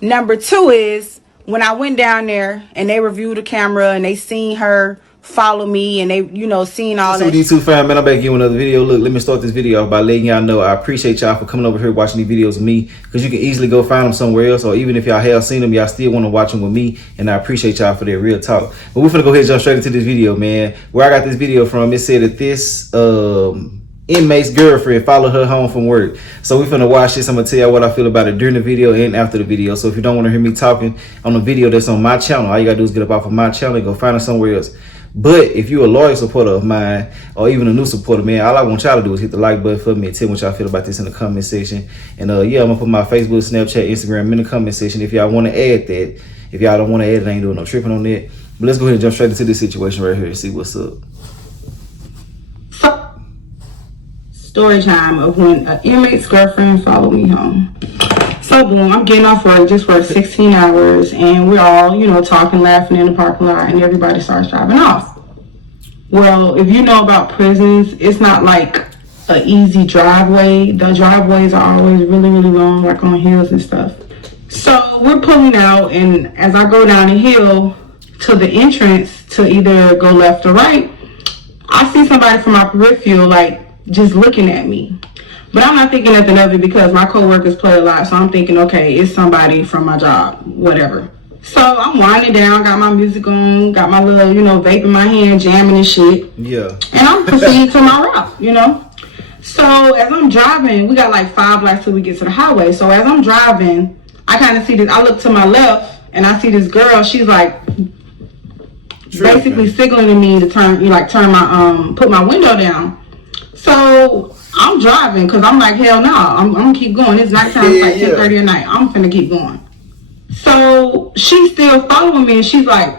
Number two is when I went down there and they reviewed the camera and they seen her follow me and they, seen all that. So these two fam, man, I'm back here with another video. Look, let me start this video off by letting y'all know I appreciate y'all for coming over here watching these videos with me, because you can easily go find them somewhere else, or even if y'all have seen them, y'all still want to watch them with me, and I appreciate y'all for that real talk. But we're finna go ahead and jump straight into this video, man. Where I got this video from, it said that this inmate's girlfriend followed her home from work. So we finna watch this. I'm gonna tell y'all what I feel about it during the video and after the video. So if you don't want to hear me talking on the video that's on my channel, all you gotta do is get up off of my channel and go find it somewhere else. But if you're a loyal supporter of mine, or even a new supporter, man, all I want y'all to do is hit the like button for me and tell me what y'all feel about this in the comment section. And yeah, I'm gonna put my Facebook, Snapchat, Instagram in the comment section if y'all want to add that. If y'all don't want to add it, I ain't doing no tripping on that. But let's go ahead and jump straight into this situation right here and see what's up. Story time of when an inmate's girlfriend followed me home. So boom, I'm getting off work, just worked 16 hours, and we're all, talking, laughing in the parking lot, and everybody starts driving off. Well, if you know about prisons, it's not like an easy driveway. The driveways are always really, really long, like on hills and stuff. So we're pulling out, and as I go down the hill to the entrance to either go left or right, I see somebody from my peripheral, just looking at me. But I'm not thinking nothing of it because my coworkers play a lot, so I'm thinking, okay, it's somebody from my job, whatever. So I'm winding down, got my music on, got my little, vape in my hand, jamming and shit. Yeah. And I'm proceeding to my route, So as I'm driving, we got like 5 blocks till we get to the highway. So as I'm driving, I kind of see this, I look to my left and I see this girl, she's like basically signaling to me to turn my, put my window down. So I'm driving because I'm like, hell no, I'm gonna keep going. It's nighttime, it's like 10:30 at night. I'm finna keep going. So she's still following me and she's like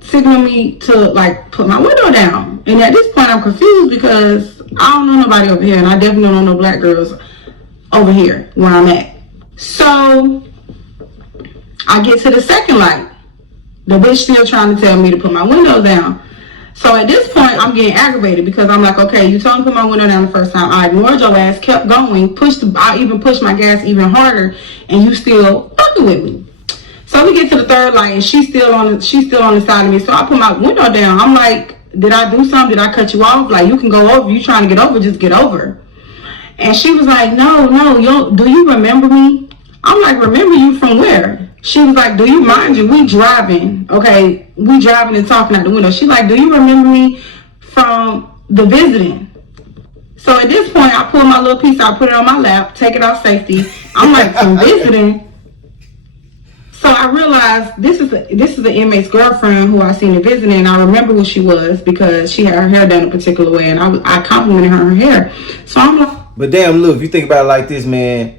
signaling me to put my window down. And at this point I'm confused because I don't know nobody over here and I definitely don't know no black girls over here where I'm at. So I get to the second light. The bitch still trying to tell me to put my window down. So at this point, I'm getting aggravated because I'm like, okay, you told me to put my window down the first time. I ignored your ass, kept going, I even pushed my gas even harder, and you still fucking with me. So we get to the third light, and she's still on the side of me. So I put my window down. I'm like, did I do something? Did I cut you off? Like, you can go over. You trying to get over? Just get over. And she was like, no, do you remember me? I'm like, remember you from where? She was like, do you mind you? We driving, okay? We driving and talking out the window. She like, do you remember me from the visiting? So at this point, I pull my little piece out, put it on my lap, take it off safety. I'm like, from visiting? So I realized this is the inmate's girlfriend who I seen her visiting, and I remember who she was because she had her hair done a particular way, and I complimented her hair. So I'm like, but damn, look, if you think about it like this, man,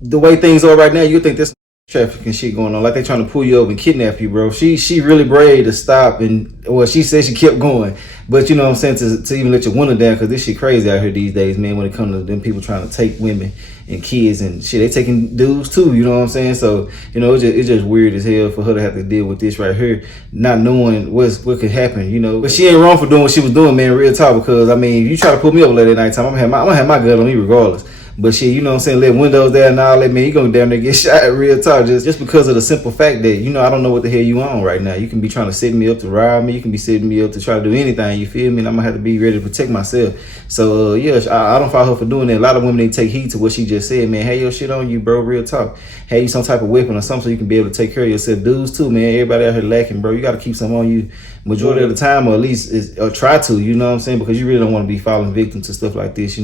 the way things are right now, you think this trafficking shit going on, like they trying to pull you over and kidnap you, bro. She really brave to stop, and well, she said she kept going, but you know what I'm saying, to even let your window down, because this shit crazy out here these days, man, when it comes to them people trying to take women and kids and shit. They taking dudes too, you know what I'm saying? So it's just weird as hell for her to have to deal with this right here, not knowing what could happen, but she ain't wrong for doing what she was doing, man, real talk. Because I mean, if you try to pull me over late at night time, I'm gonna have my gun on me regardless. But shit, you know what I'm saying, let windows down and all that, man, you gonna down there get shot, real talk, just because of the simple fact that, I don't know what the hell you on right now. You can be trying to set me up to rob me, you can be setting me up to try to do anything, you feel me? And I'm gonna have to be ready to protect myself. So yeah, I don't fault her for doing that. A lot of women, they take heed to what she just said, man. Have your shit on you, bro, real talk. Have you some type of weapon or something so you can be able to take care of yourself. Dudes too, man, everybody out here lacking, bro. You gotta keep some on you majority of the time, or at least or try to, you know what I'm saying? Because you really don't want to be falling victim to stuff like this,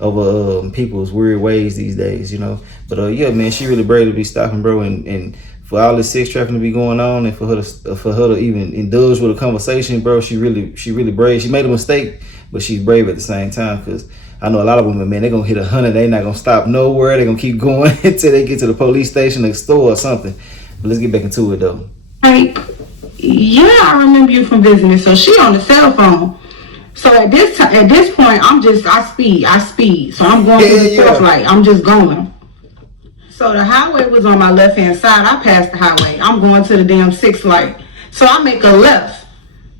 over people's weird ways these days, But yeah, man, she really brave to be stopping, bro, and for all this sex trafficking to be going on, and for her to even indulge with a conversation, bro, she really brave. She made a mistake, but she's brave at the same time, because I know a lot of women, man, they're gonna hit 100, they're not gonna stop nowhere, they're gonna keep going until they get to the police station or store or something. But let's get back into it though. Yeah, I remember you from visiting. So she on the cell phone. So at this point, I speed. So I'm going through the fourth light. I'm just going. So the highway was on my left hand side. I passed the highway. I'm going to the damn 6th light. So I make a left,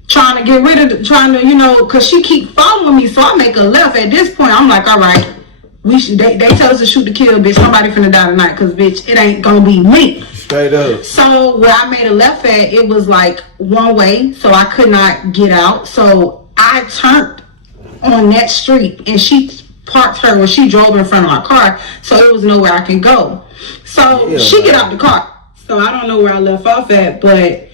trying to get rid of, because she keep following me. So I make a left. At this point, I'm like, all right, They tell us to shoot to kill, bitch. Somebody finna die tonight, cause bitch, it ain't gonna be me. Straight up. So where I made a left at, it was like one way, so I could not get out. So I turned on that street, and she parked her when she drove in front of my car, so it was nowhere I can go. So she get out the car. So I don't know where I left off at, but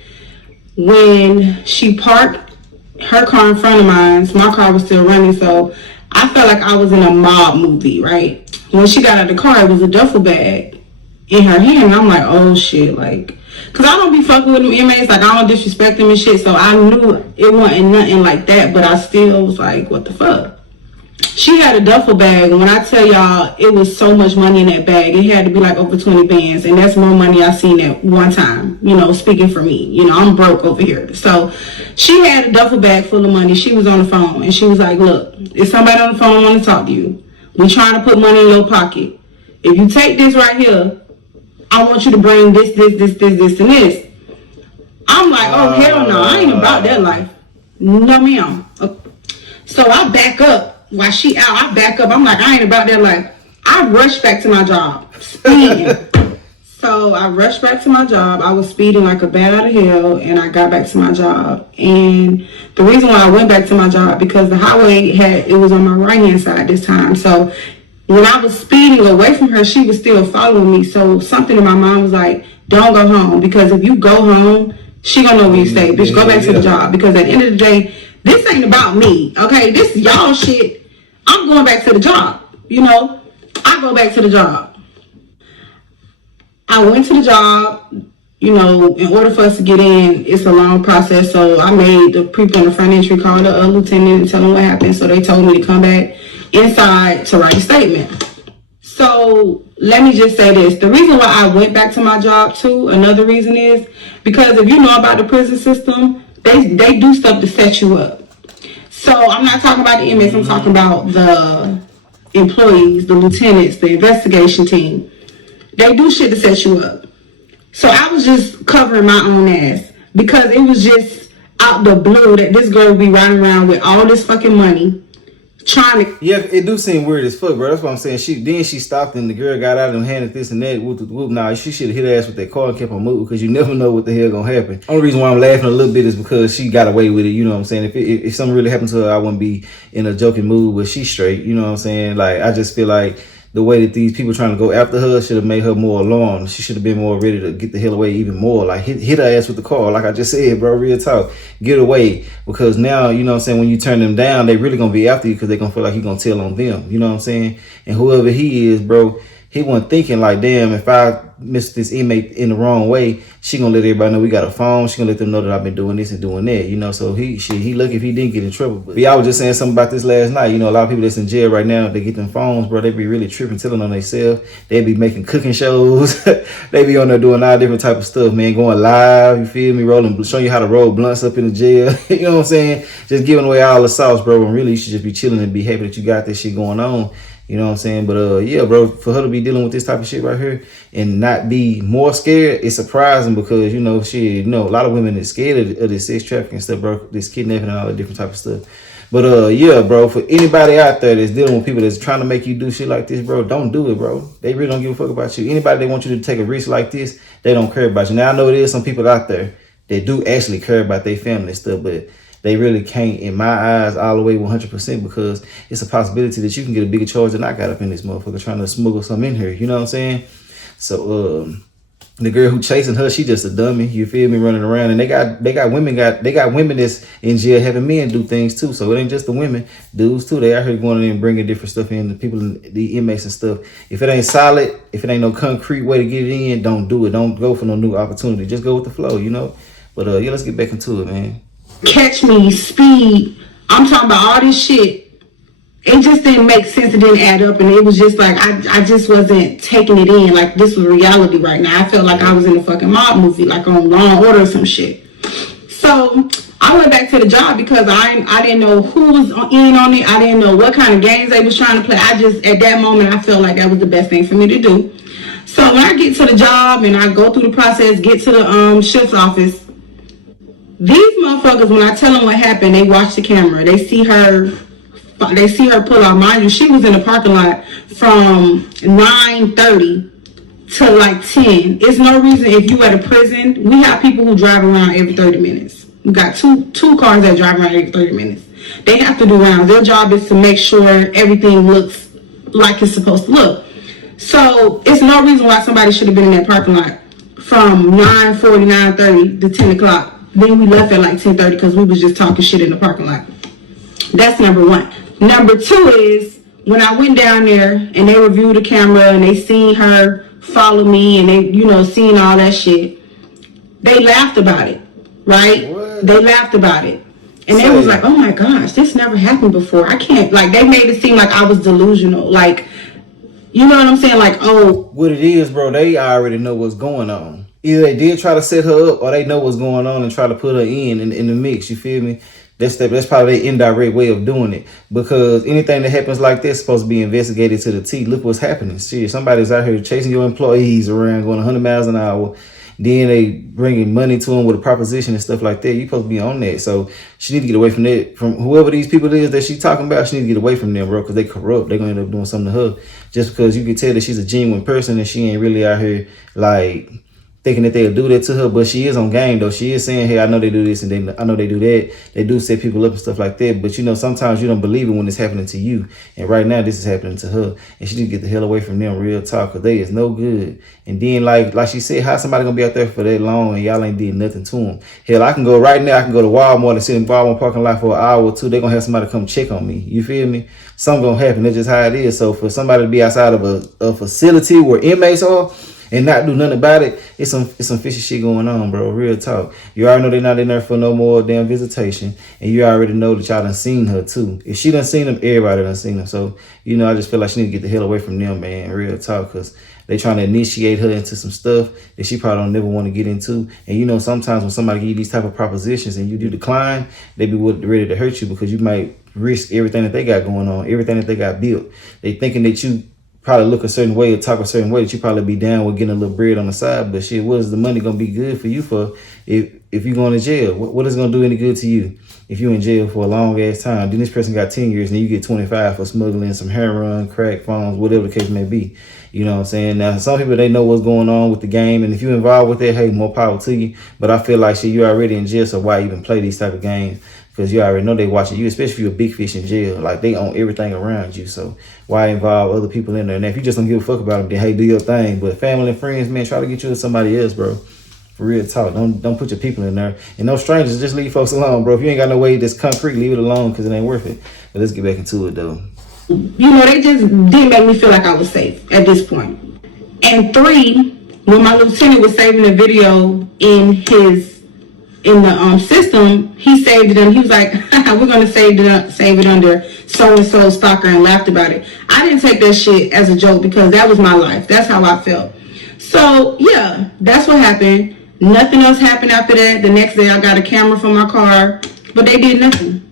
when she parked her car in front of mine, my car was still running, so I felt like I was in a mob movie, right? When she got out the car, it was a duffel bag in her hand, and I'm like, oh shit, like, cause I don't be fucking with them inmates, like I don't disrespect them and shit, so I knew it wasn't nothing like that, but I still was like, what the fuck? She had a duffel bag, and when I tell y'all, it was so much money in that bag. It had to be like over 20 bands, and that's more money I seen at one time, you know, speaking for me. You know, I'm broke over here. So she had a duffel bag full of money. She was on the phone, and she was like, look, if somebody on the phone want to talk to you, we trying to put money in your pocket. If you take this right here, I want you to bring this, and this. I'm like, oh, hell no, I ain't about that life. No, ma'am. So I back up. While she out, I back up. I'm like, I ain't about that life. I rushed back to my job, speeding. So I rushed back to my job. I was speeding like a bat out of hell, and I got back to my job. And the reason why I went back to my job, because the highway it was on my right-hand side this time. So when I was speeding away from her, she was still following me. So something in my mind was like, don't go home, because if you go home, she gonna know where you stay. Bitch, go back to the job, because at the end of the day, this ain't about me, okay? This y'all shit. I'm going back to the job, you know? I go back to the job. I went to the job, you know, in order for us to get in, it's a long process. So I made the people in the front entry call the lieutenant and tell them what happened. So they told me to come back inside to write a statement. So let me just say this. The reason why I went back to my job too, another reason is because if you know about the prison system, they do stuff to set you up. So I'm not talking about the inmates, I'm talking about the employees, the lieutenants, the investigation team. They do shit to set you up. So I was just covering my own ass, because it was just out the blue that this girl would be riding around with all this fucking money trying to... Yeah, it do seem weird as fuck, bro. That's what I'm saying. She stopped, and the girl got out and handed this and that. Whoop. Nah, she should have hit her ass with that car and kept on moving, because you never know what the hell gonna happen. Only reason why I'm laughing a little bit is because she got away with it. You know what I'm saying? If something really happened to her, I wouldn't be in a joking mood, but she's straight. You know what I'm saying? Like, I just feel like the way that these people trying to go after her should have made her more alarmed. She should have been more ready to get the hell away even more. Like, hit her ass with the car. Like I just said, bro, real talk. Get away. Because now, you know what I'm saying, when you turn them down, they really going to be after you, because they going to feel like you're going to tell on them. You know what I'm saying? And whoever he is, bro, he wasn't thinking like, damn, if I miss this inmate in the wrong way, she gonna let everybody know we got a phone. She gonna let them know that I've been doing this and doing that, you know. So he lucky if he didn't get in trouble. But y'all was just saying something about this last night. You know, a lot of people that's in jail right now, they get them phones, bro. They be really tripping, telling on themselves. They be making cooking shows. They be on there doing all different type of stuff, man. Going live, you feel me? Showing you how to roll blunts up in the jail. You know what I'm saying? Just giving away all the sauce, bro. And really, you should just be chilling and be happy that you got this shit going on. You know what I'm saying? But yeah, bro, for her to be dealing with this type of shit right here and not be more scared, it's surprising, because, you know, shit, you know, a lot of women is scared of this sex trafficking stuff, bro, this kidnapping and all that different type of stuff. But yeah, bro, for anybody out there that's dealing with people that's trying to make you do shit like this, bro, don't do it, bro. They really don't give a fuck about you. Anybody that wants you to take a risk like this, they don't care about you. Now, I know there is some people out there that do actually care about their family and stuff, but they really can't, in my eyes, all the way 100%, because it's a possibility that you can get a bigger charge than I got up in this motherfucker trying to smuggle something in here. You know what I'm saying? So the girl who chasing her, she just a dummy. You feel me? Running around, and they got women that's in jail having men do things too. So it ain't just the women, dudes too. They out here going in and bringing different stuff in. The people, the inmates and stuff. If it ain't solid, if it ain't no concrete way to get it in, don't do it. Don't go for no new opportunity. Just go with the flow, you know. But yeah, let's get back into it, man. Catch me, speed. I'm talking about all this shit. It just didn't make sense. It didn't add up, and it was just like I just wasn't taking it in. Like, this was reality right now. I felt like I was in a fucking mob movie, like on Law and Order or some shit. So I went back to the job because I didn't know who was in on it. I didn't know what kind of games they was trying to play. I just, at that moment, I felt like that was the best thing for me to do. So when I get to the job and I go through the process, get to the shift's office, these motherfuckers, when I tell them what happened, they watch the camera. They see her they see her pull out. Mind you, she was in the parking lot from 9:30 to like 10. It's no reason if you at a prison. We have people who drive around every 30 minutes. We got two cars that drive around every 30 minutes. They have to do rounds. Their job is to make sure everything looks like it's supposed to look. So it's no reason why somebody should have been in that parking lot from 9:40, 9:30 to 10 o'clock. Then we left at like 10:30 because we was just talking shit in the parking lot. That's number one. Number two is when I went down there and they reviewed the camera and they seen her follow me and they, seen all that shit, they laughed about it, right? What? They laughed about it. And they was like, oh my gosh, this never happened before. I can't, like, they made it seem like I was delusional. Like, you know what I'm saying? Like, oh. What it is, bro, they already know what's going on. Either they did try to set her up or they know what's going on and try to put her in the mix, you feel me? That's probably their indirect way of doing it. Because anything that happens like this is supposed to be investigated to the T. Look what's happening. Shit, somebody's out here chasing your employees around going 100 miles an hour. Then they bringing money to them with a proposition and stuff like that. You supposed to be on that. So she need to get away from that. From whoever these people is that she talking about, she need to get away from them, bro, because they corrupt. They're going to end up doing something to her. Just because you can tell that she's a genuine person and she ain't really out here, like, thinking that they'll do that to her, but she is on game though. She is saying, hey, I know they do this and then I know they do that. They do set people up and stuff like that. But sometimes you don't believe it when it's happening to you. And right now this is happening to her. And she need to get the hell away from them, real talk, because they is no good. And then like she said, how somebody gonna be out there for that long and y'all ain't did nothing to them? Hell, I can go right now, I can go to Walmart and sit in Walmart parking lot for an hour or two. They're gonna have somebody come check on me. You feel me? Something gonna happen. That's just how it is. So for somebody to be outside of a facility where inmates are, and not do nothing about it, it's some fishy shit going on, bro. Real talk. You already know they're not in there for no more damn visitation. And you already know that y'all done seen her too. If she done seen them, everybody done seen them. So, I just feel like she need to get the hell away from them, man. Real talk. Because they trying to initiate her into some stuff that she probably don't never want to get into. And sometimes when somebody give you these type of propositions and you do decline, they be ready to hurt you because you might risk everything that they got going on, everything that they got built. They thinking that you probably look a certain way or talk a certain way that you probably be down with getting a little bread on the side. But shit, what is the money gonna be good for you for if you going to jail? What is gonna do any good to you if you in jail for a long ass time? Then this person got 10 years and then you get 25 for smuggling some heroin, crack, phones, whatever the case may be. You know what I'm saying? Now, some people, they know what's going on with the game. And if you involved with that, hey, more power to you. But I feel like, shit, you already in jail, so why even play these type of games? Because you already know they watching you, especially if you're a big fish in jail. Like, they own everything around you. So why involve other people in there? And if you just don't give a fuck about them, then hey, do your thing. But family and friends, man, try to get you to somebody else, bro. For real talk. Don't put your people in there. And no strangers, just leave folks alone, bro. If you ain't got no way that's concrete, leave it alone because it ain't worth it. But let's get back into it, though. They just didn't make me feel like I was safe at this point. And three, when my lieutenant was saving the video in the system, he saved it and he was like, we're gonna save it under so-and-so stalker, and laughed about it. I didn't take that shit as a joke because that was my life. That's how I felt. So yeah, that's what happened. Nothing else happened after that. The next day I got a camera from my car, but they did nothing.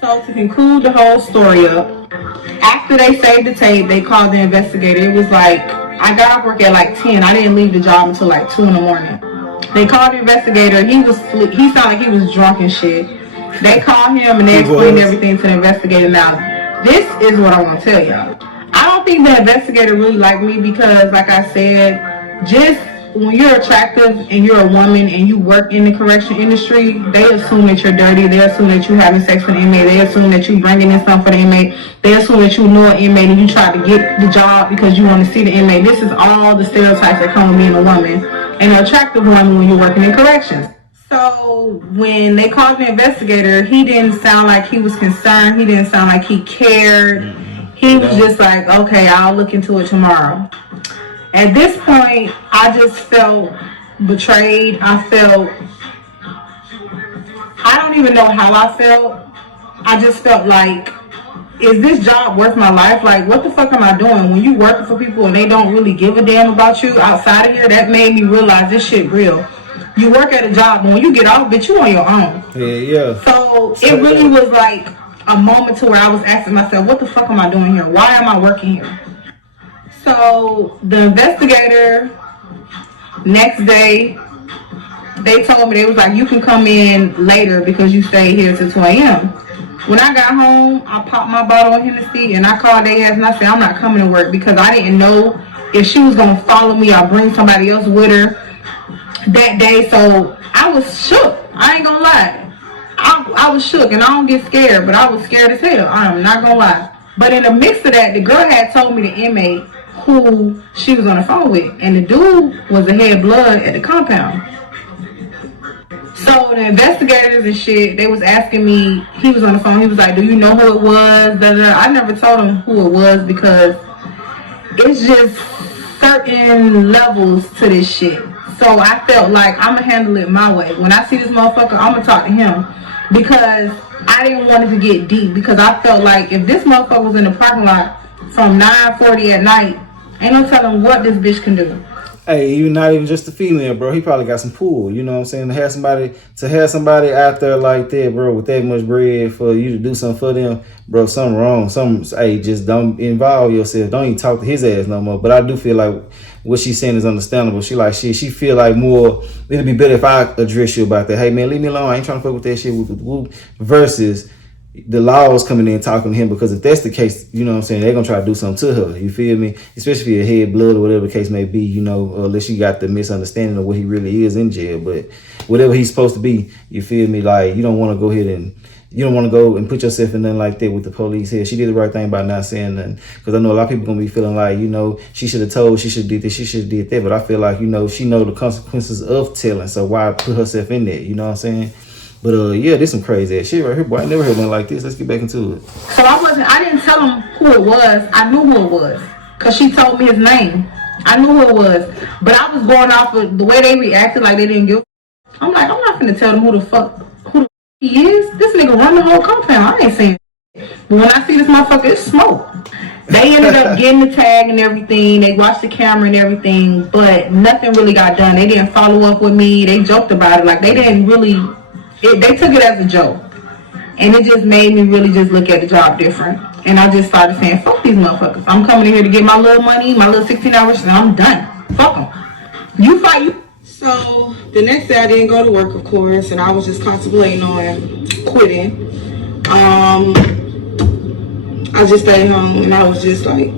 So to conclude the whole story up, after they saved the tape, they called the investigator. It was like, I got off work at like 10. I didn't leave the job until like 2 in the morning. They called the investigator. He sounded like he was drunk and shit. They called him and they explained everything to the investigator. Now, this is what I want to tell y'all. I don't think the investigator really liked me because, like I said, just when you're attractive and you're a woman and you work in the correction industry, they assume that you're dirty. They assume that you're having sex with an inmate. They assume that you're bringing in something for the inmate. They assume that you know an inmate and you try to get the job because you want to see the inmate. This is all the stereotypes that come with being a woman and an attractive woman when you're working in corrections. So when they called the investigator, he didn't sound like he was concerned. He didn't sound like he cared. He was just like, okay, I'll look into it tomorrow. At this point, I just felt betrayed. I don't even know how I felt. I just felt like, is this job worth my life? Like, what the fuck am I doing? When you working for people and they don't really give a damn about you outside of here, that made me realize this shit real. You work at a job, and when you get off, bitch, you on your own. Yeah. So it really was like a moment to where I was asking myself, what the fuck am I doing here? Why am I working here? So the investigator, next day, they told me, they was like, you can come in later because you stayed here till 2 a.m. When I got home, I popped my bottle of Hennessy and I called their ass and I said, I'm not coming to work because I didn't know if she was going to follow me or bring somebody else with her that day. So I was shook. I ain't going to lie. I was shook, and I don't get scared, but I was scared as hell. I'm not going to lie. But in the mix of that, the girl had told me the inmate who she was on the phone with, and the dude was a head blood at the compound. So the investigators and shit, they was asking me, he was on the phone, he was like, do you know who it was? Da, da, da. I never told him who it was because it's just certain levels to this shit. So I felt like I'm going to handle it my way. When I see this motherfucker, I'm going to talk to him because I didn't want it to get deep because I felt like if this motherfucker was in the parking lot from 9:40 at night, ain't no telling what this bitch can do. Hey, even not even just the female, bro. He probably got some pull. You know what I'm saying? To have somebody out there like that, bro, with that much bread for you to do something for them, bro, something wrong. Hey, just don't involve yourself. Don't even talk to his ass no more. But I do feel like what she's saying is understandable. She feel like more, it'd be better if I address you about that. Hey, man, leave me alone. I ain't trying to fuck with that shit. Whoop. Versus the laws coming in talking to him, because if that's the case, you know what I'm saying, they're gonna try to do something to her. You feel me? Especially if you're head blood or whatever the case may be, you know, unless you got the misunderstanding of what he really is in jail. But whatever he's supposed to be, you feel me? Like, you don't want to go ahead and you don't want to go and put yourself in nothing like that with the police here. She did the right thing by not saying nothing, because I know a lot of people gonna be feeling like, you know, she should have told, she should have did this, she should have did that. But I feel like, you know, she know the consequences of telling, so why put herself in there? You know what I'm saying? But yeah, this some crazy ass shit right here, boy. I never heard nothing like this. Let's get back into it. So I didn't tell him who it was. I knew who it was because she told me his name. I knew who it was, but I was going off of the way they reacted, like they didn't give. I'm like, I'm not gonna tell them who the fuck he is. This nigga run the whole compound. I ain't saying. But when I see this motherfucker, it's smoke. They ended up getting the tag and everything. They watched the camera and everything, but nothing really got done. They didn't follow up with me. They joked about it. Like, they didn't really, they took it as a joke. And it just made me really just look at the job different. And I just started saying, fuck these motherfuckers. I'm coming in here to get my little money, my little 16 hours, and I'm done. Fuck them. You fight, you. So the next day I didn't go to work, of course, and I was just contemplating on quitting. I just stayed home, and I was just like,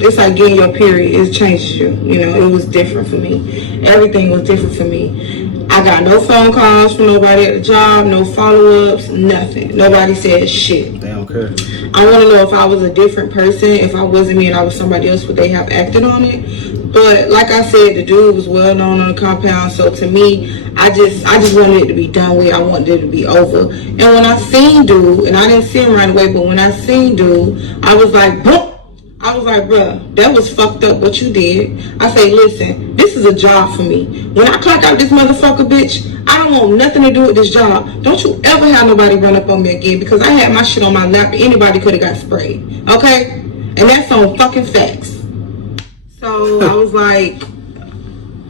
it's like getting your period. It changes you. You know, it was different for me. Everything was different for me. I got no phone calls from nobody at the job, no follow-ups, nothing. Nobody said shit. They don't care. I want to know if I was a different person, if I wasn't me and I was somebody else, would they have acted on it? But like I said, the dude was well known on the compound, so to me, I just wanted it to be done with. I wanted it to be over. And when I seen dude, and I didn't see him right away, but when I seen dude, I was like, boom. I was like, bruh, that was fucked up what you did. I say, listen, this is a job for me. When I clock out this motherfucker, bitch, I don't want nothing to do with this job. Don't you ever have nobody run up on me again, because I had my shit on my lap and anybody could have got sprayed. Okay? And that's on fucking facts. So I was like,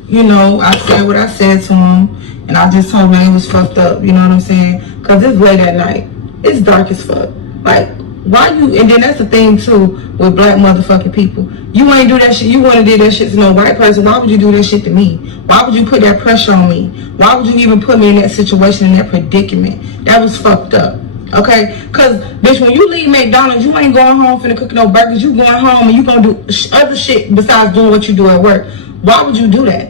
you know, I said what I said to him, and I just told him it was fucked up, you know what I'm saying? Because it's late at night. It's dark as fuck. Like, why you, and then that's the thing too with black motherfucking people. You ain't do that shit, you wanna do that shit to no white person. Why would you do that shit to me? Why would you put that pressure on me? Why would you even put me in that situation, in that predicament? That was fucked up. Okay? Cause bitch, when you leave McDonald's, you ain't going home finna cook no burgers. You going home and you gonna do other shit besides doing what you do at work. Why would you do that?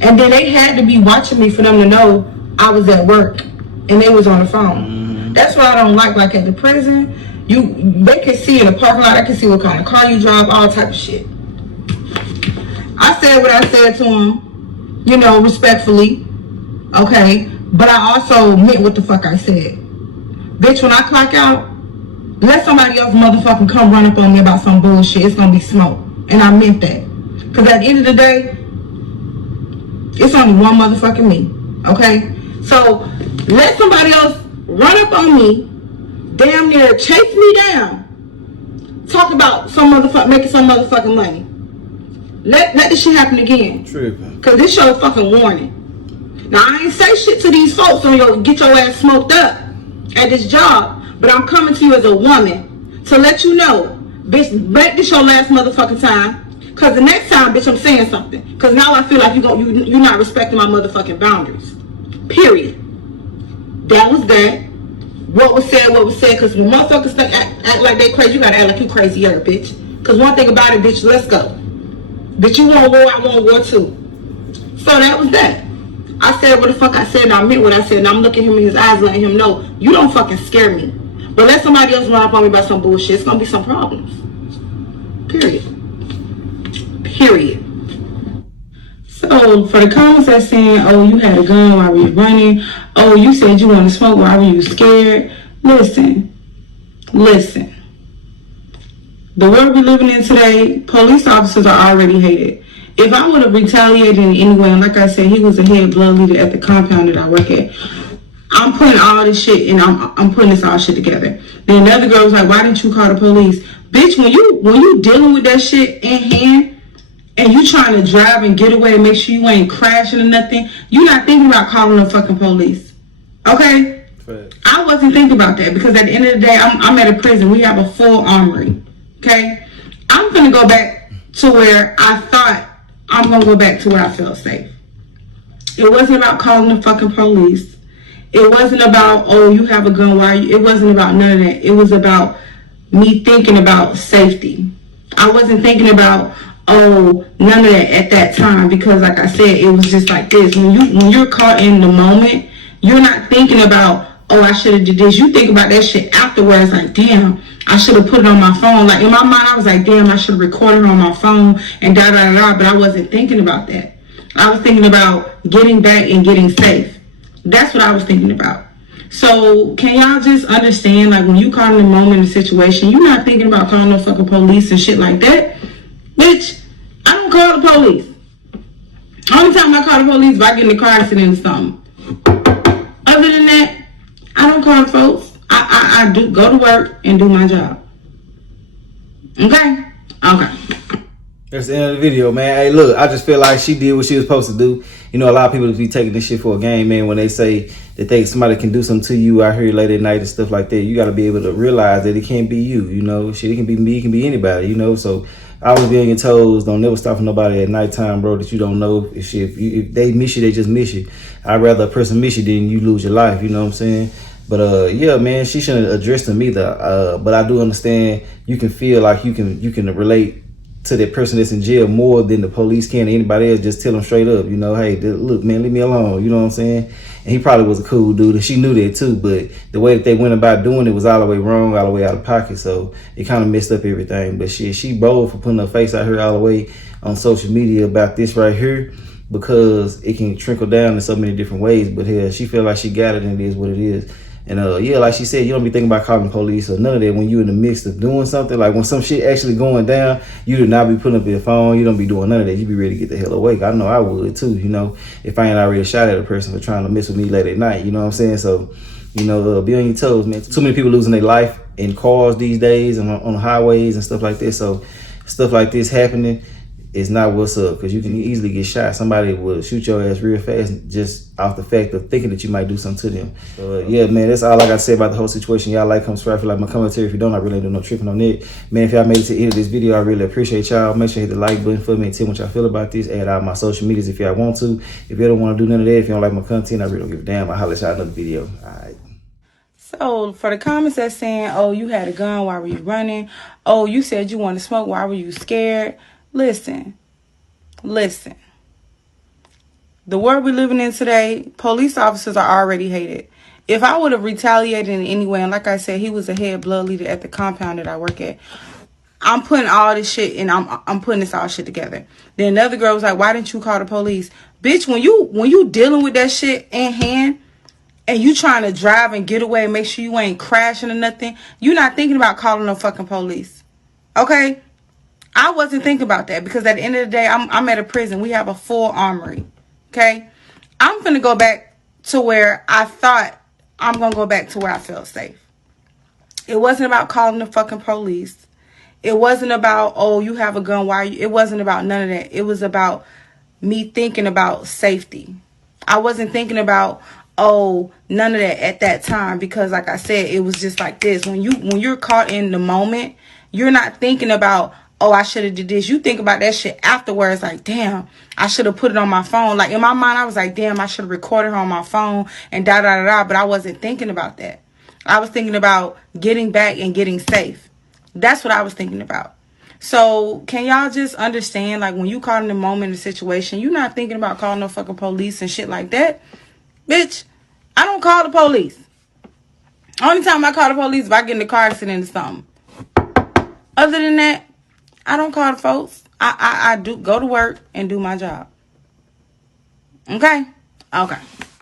And then they had to be watching me for them to know I was at work and they was on the phone. That's what I don't like at the prison. They can see in the parking lot, I can see what kind of car you drive, all type of shit. I said what I said to him, you know, respectfully, okay? But I also meant what the fuck I said. Bitch, when I clock out, let somebody else motherfucking come run up on me about some bullshit. It's gonna be smoke. And I meant that. Because at the end of the day, it's only one motherfucking me, okay? So, let somebody else run up on me, damn near chase me down, talk about some motherfucker making some motherfucking money. Let this shit happen again. Tripping. Cause this your fucking warning. Now I ain't say shit to these folks on your get your ass smoked up at this job, but I'm coming to you as a woman to let you know, bitch, make this your last motherfucking time. Cause the next time, bitch, I'm saying something. Cause now I feel like you're not respecting my motherfucking boundaries. Period. That was that. what was said, because when motherfuckers act like they crazy, you gotta act like you crazier, bitch. Because one thing about it, bitch, let's go. Bitch, you want war, I want war too. So that was that. I said what the fuck I said, and I meant what I said, and I'm looking him in his eyes, letting him know, you don't fucking scare me. But let somebody else run up on me about some bullshit, it's gonna be some problems. Period. Period. So for the comments that's saying, oh, you had a gun, why were you running? Oh, you said you want to smoke, why were you scared? Listen. The world we're living in today, police officers are already hated. If I would have retaliated in any way, and like I said, he was a head blood leader at the compound that I work at, I'm putting all this shit, and I'm putting this all shit together. Then another girl was like, why didn't you call the police? Bitch, when you dealing with that shit in hand, and you trying to drive and get away and make sure you ain't crashing or nothing, you're not thinking about calling the fucking police. Okay? Right. I wasn't thinking about that, because at the end of the day, I'm at a prison. We have a full armory. Okay? I'm gonna go back to where I thought I'm gonna go back to where I felt safe. It wasn't about calling the fucking police. It wasn't about, oh, you have a gun, why are you? It wasn't about none of that. It was about me thinking about safety. I wasn't thinking about, oh, none of that at that time, because like I said, it was just like this. When you're caught in the moment, you're not thinking about, oh, I should have did this. You think about that shit afterwards, like, damn, I should have put it on my phone. Like, in my mind, I was like, damn, I should have recorded it on my phone and da-da-da-da, but I wasn't thinking about that. I was thinking about getting back and getting safe. That's what I was thinking about. So, can y'all just understand, like, when you caught in the moment in a situation, you're not thinking about calling no fucking police and shit like that. Bitch, I don't call the police. Only time I call the police is if I get in the car accident or something. Other than that, I don't call folks. I do go to work and do my job. Okay? Okay. That's the end of the video, man. Hey, look, I just feel like she did what she was supposed to do. You know, a lot of people be taking this shit for a game, man. When they say that somebody can do something to you out here late at night and stuff like that, you got to be able to realize that it can't be you. You know, shit, it can be me, it can be anybody. You know, so I was be on your toes. Don't never stop for nobody at nighttime, bro. That you don't know if they miss you, they just miss you. I'd rather a person miss you than you lose your life. You know what I'm saying? But yeah, man, she shouldn't address them either. But I do understand you can feel like you can relate to that person that's in jail more than the police can or anybody else. Just tell them straight up, you know, hey, look, man, leave me alone. You know what I'm saying? And he probably was a cool dude, and she knew that too. But the way that they went about doing it was all the way wrong, all the way out of pocket. So it kind of messed up everything. But she bold for putting her face out here all the way on social media about this right here, because it can trickle down in so many different ways. But hell, she feel like she got it, and it is what it is. And yeah, like she said, you don't be thinking about calling the police or none of that when you're in the midst of doing something. Like when some shit actually going down, you do not be putting up your phone. You don't be doing none of that. You be ready to get the hell away. I know I would too, you know, if I ain't already shot at a person for trying to mess with me late at night. You know what I'm saying? So, you know, be on your toes, man. Too many people losing their life in cars these days and on highways and stuff like this. So stuff like this happening is not what's up, because you can easily get shot. Somebody will shoot your ass real fast just off the fact of thinking that you might do something to them. So yeah, man, that's all I got to say about the whole situation. Y'all like, comment, subscribe if you like my commentary. If you don't, I really ain't do no tripping on it. Man, if y'all made it to the end of this video, I really appreciate y'all. Make sure you hit the like button for me and tell me what y'all feel about this. Add all my social medias if y'all want to. If you don't want to do none of that, if you don't like my content, I really don't give a damn. I'll holler at y'all another video. All right. So for the comments that's saying, oh, you had a gun, why were you running? Oh, you said you wanted to smoke, why were you scared? Listen. The world we're living in today, police officers are already hated. If I would have retaliated in any way, and like I said, he was a head blood leader at the compound that I work at, I'm putting all this shit, and I'm putting this all shit together. Then another girl was like, why didn't you call the police? Bitch, when you dealing with that shit in hand, and you trying to drive and get away and make sure you ain't crashing or nothing, you're not thinking about calling no fucking police. Okay? I wasn't thinking about that, because at the end of the day, I'm at a prison. We have a full armory. Okay? I'm going to go back to where I thought I'm going to go back to where I felt safe. It wasn't about calling the fucking police. It wasn't about, oh, you have a gun, why are you? It wasn't about none of that. It was about me thinking about safety. I wasn't thinking about, oh, none of that at that time, because like I said, it was just like this. When you're caught in the moment, you're not thinking about, oh, I should have did this. You think about that shit afterwards, like, damn, I should have put it on my phone. Like, in my mind, I was like, damn, I should have recorded her on my phone and da-da-da-da, but I wasn't thinking about that. I was thinking about getting back and getting safe. That's what I was thinking about. So can y'all just understand, like, when you caught in the moment, the situation, you're not thinking about calling no fucking police and shit like that. Bitch, I don't call the police. Only time I call the police if I get in a car accident or something. Other than that, I don't call the folks. I do go to work and do my job. Okay? Okay.